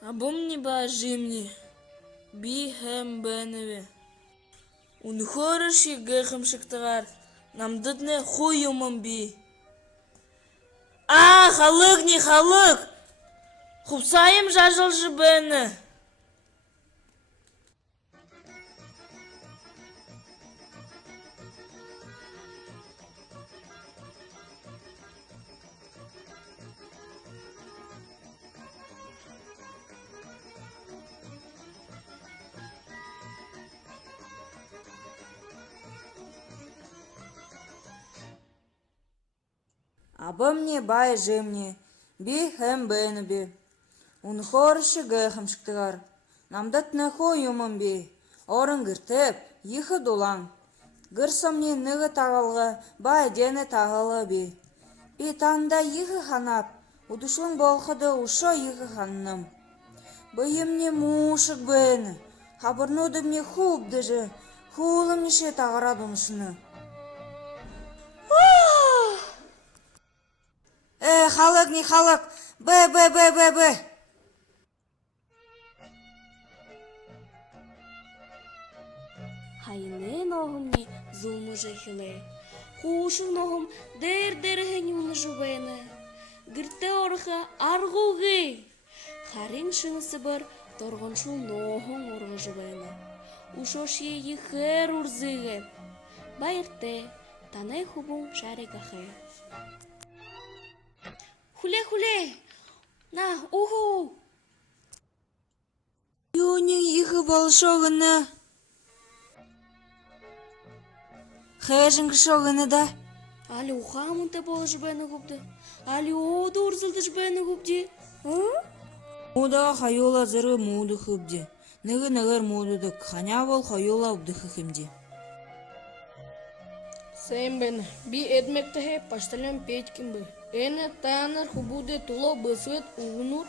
Абомни ба жимни, би хэм бэнэвэ. Унхорыши гэхэм шыктыгар, намдыдне хуюмым би. Халык не халык! Хупсайым жажылжы бэны. Абымне бай жимне, би хэм бэнэби. Унхорыши гэхэм шыктыгар, намдыдне хуюмым би. Орын гыртып, йыхы дулаң. Гырсымне ныгы тағалғы, бай дене тағалы би. Би танда йыхы ханап, удышлың болхыды ушо йыхы ханным. Быйымне мушык бэны, хабырнудымне хубдыжы, хулымнеше тағарадымшыны. Халык не халык, бэ. Хайнен огым не зулмыжы хиле. Хушын огым дер-дерхен юныжы бэны. Гырте орха аргуги. Харин шынысы бір торғыншыл ноғын орғыжы бэны. Ушошие йыхэр урзыгы. Байырте, танай хубун шарикахэ. Хуле, на, уху! Юнин йыхы болшогыны. Хэжин кшогыны да. Али ухамын те болыжы бэны губды. Али оды урзылдыж бэны губди. Мудаға хайола зыры муды хыбди. Ныгы мудыдык, ханя бол хайола убдыхы хымди. Sen ben bir etmekte hep başlayan peçkin bu. Ene tanır hubude tulo bısıt uğunut